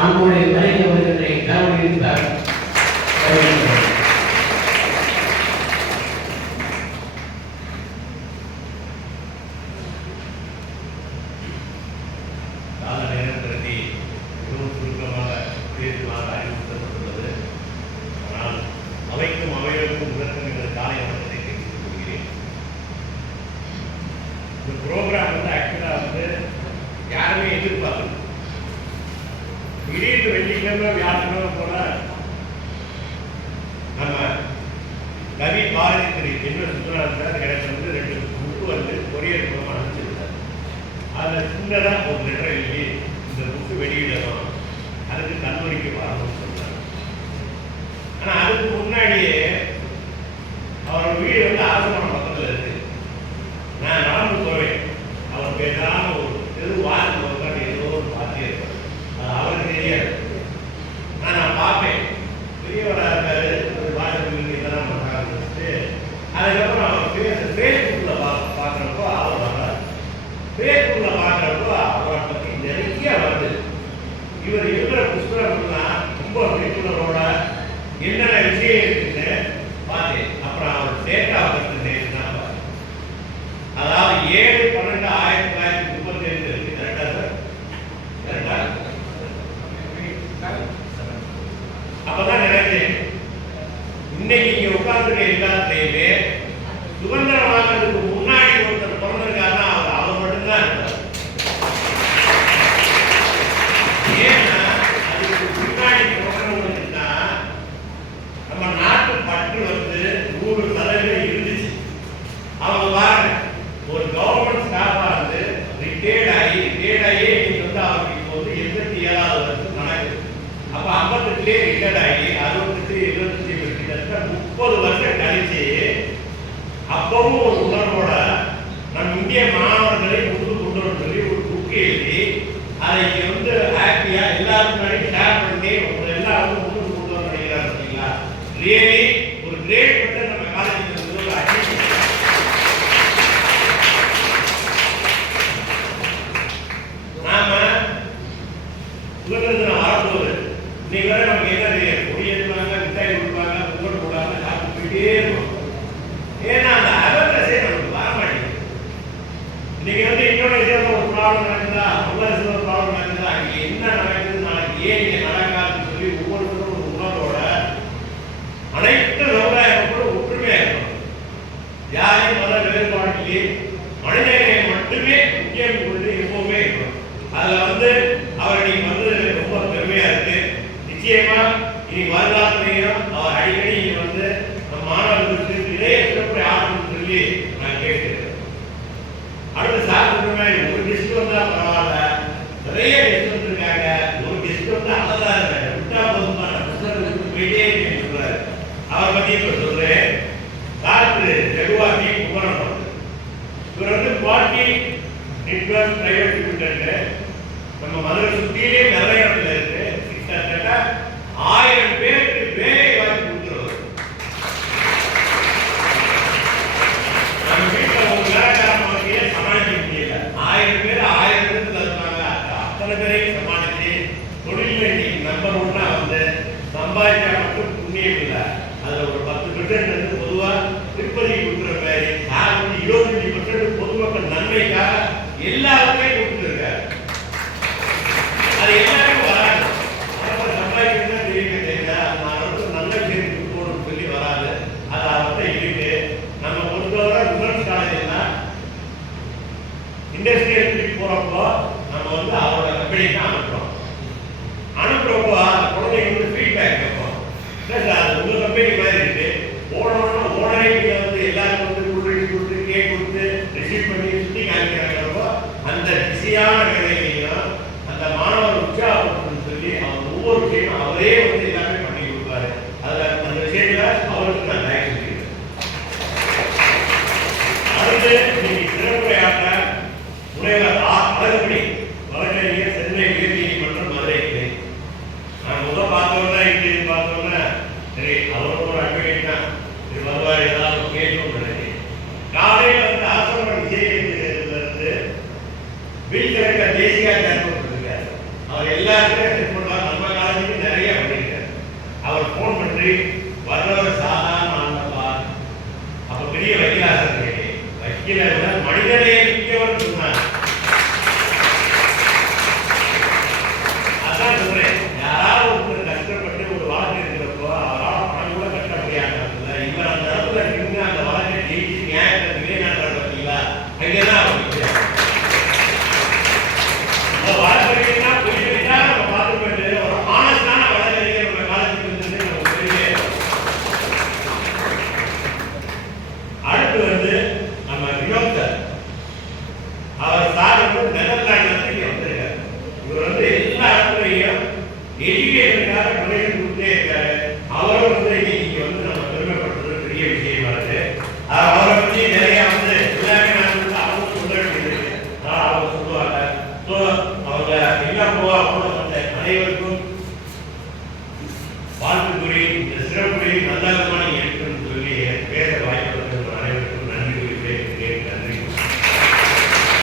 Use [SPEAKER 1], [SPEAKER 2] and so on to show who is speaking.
[SPEAKER 1] நம்முடைய
[SPEAKER 2] திடீர்னு வெள்ளிக்கிழமை போல நம்ம கவி பாரதி என்ன சுற்றுலா சார் எனக்கு வந்து ரெண்டு புக்கு வந்து கொரியர் மூலமாக அனுப்பிச்சிருந்தார் அதில் சின்னதாக ஒரு லெட்டர் எழுதி இந்த புக்கு வெளியிடணும். பேருக்குள்ள பார்க்குறப்போ அவரை பற்றி நிறைய வருது இவர் எழுதுகிற புஸ்தகம்லாம் ரொம்ப விழிப்புணர்வோட என்னென்ன விஷயம் இருக்குன்னு பார்த்தேன் அப்புறம் அவர் டேட்டா பற்றி தான் அதாவது ஏழு பன்னெண்டு ஆயிரத்தி தொள்ளாயிரத்தி முப்பத்தி ரெண்டு இருக்கு கரெக்டா சார் கரெக்டா அப்பதான் நினைச்சேன். இன்னைக்கு இங்க உட்கார்ந்துருக்க எல்லாத்தையுமே சுதந்திரம் வாங்குறதுக்கு அப்பவும் ஒரு உணர்வோட நம் இந்திய மாணவர்களை முன்பு கொண்டு வர சொல்லி ஒரு புக்கு எழுதி அதை வந்து ஹாப்பியா எல்லாருக்கும் ஷேர் பண்ணி உங்களை எல்லாரும் முன்பு கொண்டு வர நினைக்கிறார் பார்த்தீங்களா? ரியலி ஒரு கிரேட் பட்டன் நம்ம காலேஜில் நாம சுதந்திர தினம் வரப்போகுது இன்னைக்கு வரை நமக்கு என்ன மிட்டாய் கொடுப்பாங்க பொங்கல் போடாங்க சாப்பிட்டு போயிட்டே இருக்கும் ஏன்னா அந்த அவேர்னஸே நமக்கு வர மாட்டேங்குது இன்னைக்கு வந்து இந்தோனேஷியாவில் ப்ராப்ளம் நடக்குதா அவ்வளோ சில ப்ராப்ளம் நடக்குதா இங்கே என்ன நடக்குது நாளைக்கு ஏன் இங்கே நடக்காதுன்னு சொல்லி ஒவ்வொருத்தரும் ஒரு உணர்வோட அனைத்து சமுதாய மக்களும் ஒற்றுமையாக இருக்கணும். யாரையும் மத வேறுபாட்டிலே மனிதனை மட்டுமே முக்கியம் கொண்டு எப்பவுமே இருக்கணும். அதில் வந்து அவர் இன்னைக்கு வந்தது ரொம்ப பெருமையா இருக்கு. நிச்சயமா இனி வரலாற்றையும் அவர் அடிக்கடி இங்க வந்து நம் மாணவர்களுக்கு நிறைய சிறப்பு ஆகணும்னு சொல்லி சார் ஒரு கெஸ்ட் வந்தா பரவாயில்ல. நிறைய கெஸ்ட் வந்திருக்காங்க. ஒரு கெஸ்ட் வந்து அழகா இருக்காங்க விட்டா போதுமான புத்தகத்துக்கு போயிட்டே சொல்றாரு. அவரை பத்தி இப்ப சொல்றேன். டாக்டர் ஜெகுவாமி குமரன் இவர் வந்து நெட்வொர்க் பிரைவேட் லிமிடெட் அடுத்து இன்னைக்கு சிறப்புரையாற்ற முனைவர் ஆ சென்னை உயர்நீதிமன்றம் மதுரைக்கு நான் முதல் பார்த்தோம்னா பார்த்தோம்னா சரி அவரும் ஒரு அட்வொகேட் தான். இது வருவார் ஏதாவது கேட்கும் நினைக்கிறேன். காலையில் வந்து அரசமன் விஜயிலிருந்து வீட்டில் அவர் எல்லாருக்கும் நம்ம காலேஜுக்கு நிறைய பண்ணியிருக்காரு. அவர் ஃபோன் பண்ணி இந்த வழக்கறிஞர்னா பொய் சொல்லிட்டா நம்ம பார்க்க வேண்டியது ஒரு ஆனஸ்டான வழக்கறிஞர் நம்ம காலத்துக்கு இருந்தது நமக்கு தெரியும் அடுத்து வந்து நம்ம வினோத் சார் அவர் சார் வந்து நெதர்லாண்ட்ல இருந்து இங்க வந்திருக்காரு இவர் வந்து எல்லா இடத்துலையும் எஜுகேஷனுக்காக டொனேஷன் கொடுத்தே இருக்காரு அவரும் வந்து இன்னைக்கு இங்க வந்து நம்ம பெருமைப்படுறது பெரிய விஷயமா இருக்கு அஹ் அவரை பத்தி நிறைய வந்து எல்லாமே நான் வந்து அவங்க சொல்ல வேண்டியது இருக்கு. அஹ் அவங்க சொல்லுவாங்க ஸோ அவங்க என்ன போவா அவங்க வந்து அனைவருக்கும்